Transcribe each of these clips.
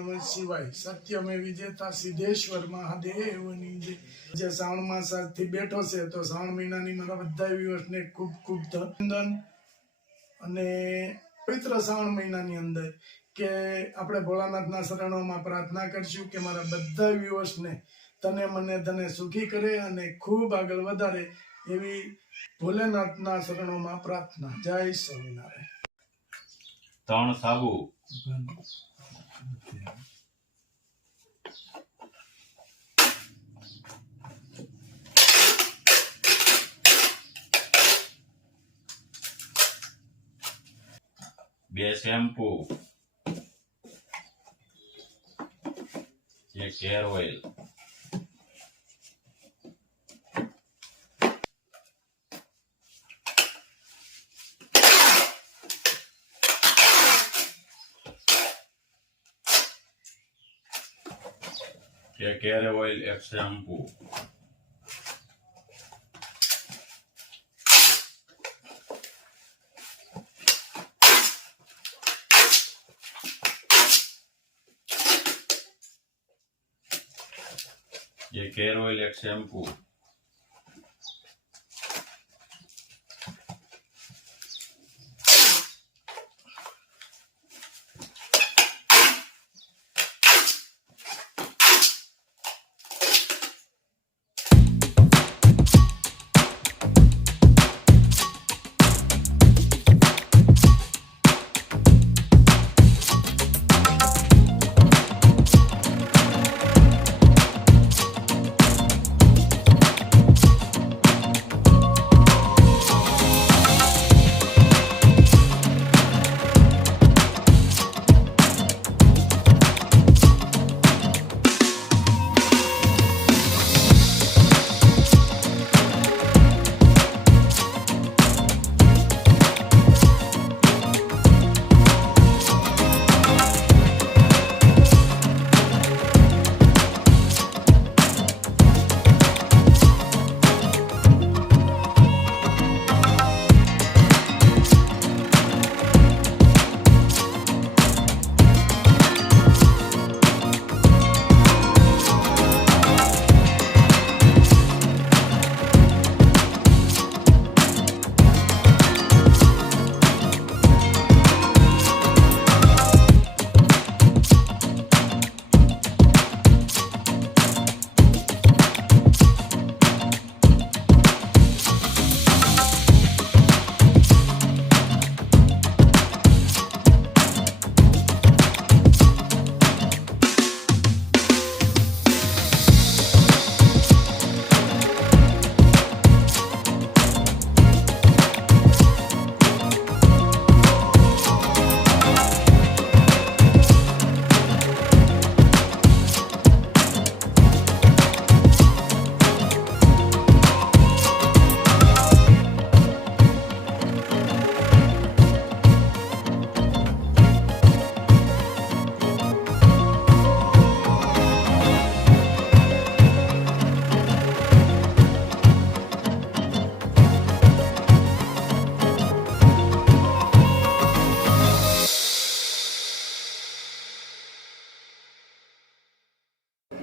નમઃ શિવાય. સત્યમે વિજેતા સિદ્ધેશ્વર મહાદેવની જે શ્રાવણ માસ આજથી બેઠો છે, તો શ્રાવણ મહિનાની મારા બધા વ્યુઅર્સને ખૂબ ખૂબ અભિનંદન. અને પવિત્ર શ્રાવણ મહિનાની અંદર કે આપણે ભોળાનાથના શરણોમાં પ્રાર્થના કરશું કે મારા બધા વ્યુઅર્સને તને મને તને સુખી કરે અને ખૂબ આગળ વધારે એવી ભોલેનાથના શરણોમાં પ્રાર્થના. જય સ્વામિનારાયણ. 3 સાબુ, બે શેમ્પુ, એક હેર ઓઇલ, एक हेयर ऑयल, एक शैम्पू, एक हेयर ऑयल, एक शैम्पू,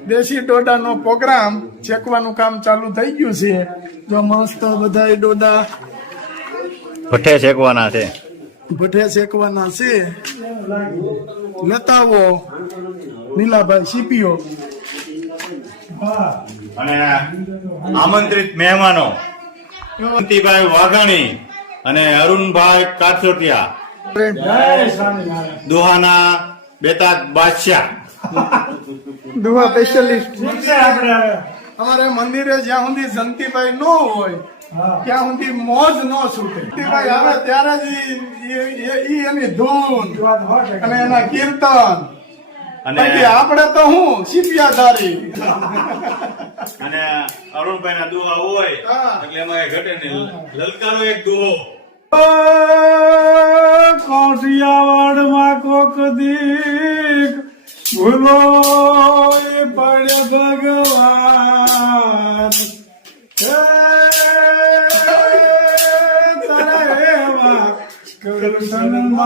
દેશી ડોડાનો પ્રોગ્રામ ચેકવાનું કામ ચાલુ થઈ ગયું છે. જો મસ્ત બધા ડોડા ભઠ્ઠે શેકવાના છે. ભઠ્ઠે શેકવાના છે. લેતાવો નીલાભાઈ સીપીઓ અને આમંત્રિત મહેમાનો શાંતિભાઈ વાઘાણી અને અરુણભાઈ કાથોટિયા, દુહાના બેતાદ બાદશાહ, દુહા સ્પેશિયલિસ્ટ. અમારે મંદિરે જ્યાં સુધી જંતીભાઈ ન હોય ત્યાં સુધી મોજ ન છૂટે. જંતીભાઈ આવે ત્યારે જ ઈ એની ધૂન અને એના કીર્તન. અને આપણે તો હું શીપિયાધારી અને અરુણભાઈ ના દુહા હોય એટલે એમાં ઘટે ને. લલકારો એક દુહો. કોઠિયાવાડ માં કોક દીક ભૂલો પડે ભગવાન. કરું સન્માન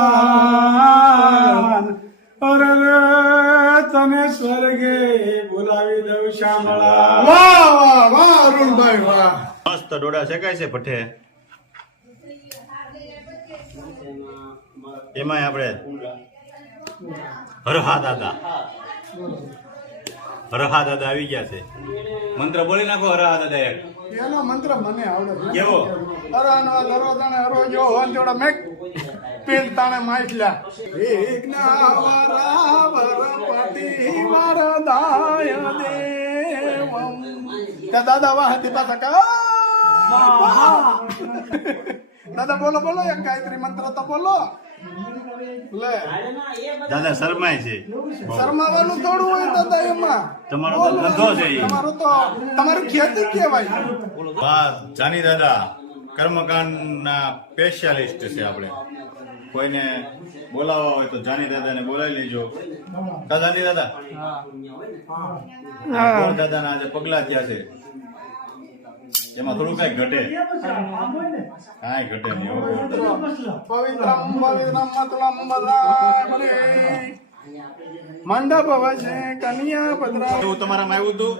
અરે તને સ્વર્ગે બોલાવી દઉં શામળા. વાહ વાહ વાહ અરુણભાઈ વાહ. મસ્ત ડોડા શેકાય છે ભઠ્ઠે. એમાંય આપણે હરહા દાદા આવી ગયા છે. મંત્ર બોલી નાખો હરહા દાદા એક. એનો મંત્ર મને આવડે. કેવો? અરાનો ધરો તને હરોજો હોંજોડા મેક પેલ તાણે માછલા વિઘ્ના વરા વરપતિ વરદાય દેવમ. કા દાદા વાહ દીપા કા દાદા બોલો બોલો એક ગાયત્રી મંત્ર તો બોલો. લે દાદા શરમાય છે. શરમાવાનું થોડું હોય દાદા એમાં. તમારો તો ધંધો છે ઈ. તમારું ખેતી કહેવાય. વાહ જાની દાદા કર્મકાંડ ના સ્પેશિયાલિસ્ટ છે. આપણે કોઈને બોલાવવા હોય તો જાની દાદા ને બોલાવી લેજો. કા જાની દાદા ગોળ દાદા ના આજે પગલા થયા છે. એમાં થોડું કઈ ઘટે કાંઈ ઘટે નહીં. પવિત્રમ પવિત્રમ મતલમ બલામણે મંડપ વસે કન્યા પધરા. એવું તમારામાં આવ્યું હતું?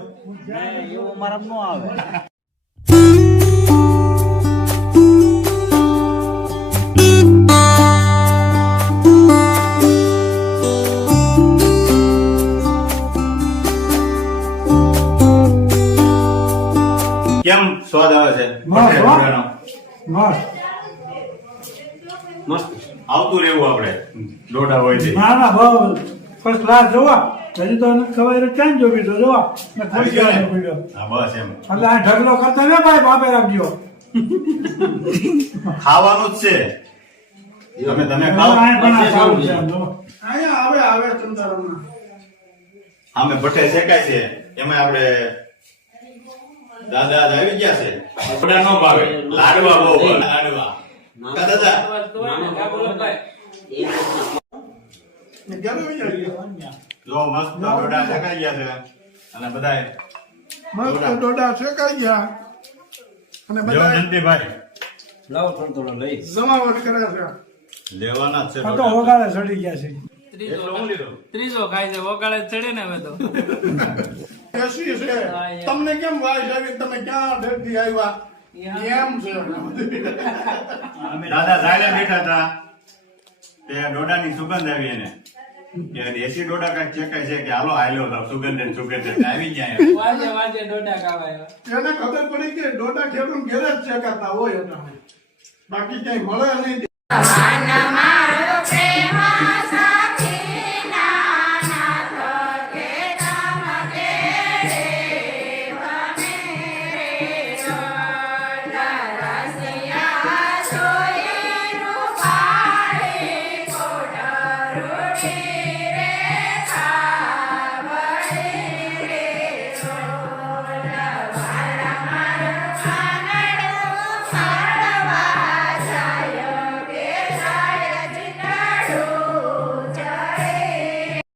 કેમ સ્વાદ આવે છે ભઠ્ઠે ડોડાનો? મસ્ત. આવતું રહેવું આપણે ડોડા હોય છે. ના ના બહુ ફર્સ્ટ ક્લાસ જોવા. હજી તો નથી ખબર ક્યાં જોવી તો જોવા. આવી ગયો ને? હા બસ એમ એટલે આ ઢગલો કરતા ને ભાઈ બાપે રાખજો. ખાવાનું જ છે. તમે ખાઓ. અહીંયા આવે ચંદારામમાં. આમે ભઠ્ઠે શેકાય છે. એમાં આપણે દાદા આજ આવી ગયા છે. ડોડા નો ભાવે, લાડવા બહુ ભાવે. લાડવા કા દાદા જો મસ્ત ડોડા શેકાઈ ગયા છે અને બધાય મસ્ત ડોડા શેકાઈ ગયા અને જો બધા જયંતિભાઈ જમાવટ કરે છે. લેવાના જ છે આ તો ડોડા. વગાડે ચડી ગયા છે. એટલો હું લીધો? ત્રીજો ખાય છે વગાડે ચડે ને હવે તો એસી છે. તમને કેમ વાય લાવી? તમે ક્યાં ઢેરથી આવ્યા? કેમ છે? દાદા સાયલે બેઠા હતા તે ડોડાની સુગંધ આવી એને કે દેશી ડોડા કાંઈક ચેકાય છે કે હાલો હાલ્યો લાવ સુગંધ ને સુગંધ એટલે આવી ગયા એમ. વાજે વાજે ડોડા ખાવાય એને ખબર પડી કે ડોડા ખેડૂત ઘેર જ શેકાતા હોય એટલે બાકી ક્યાંય મળે નહીં.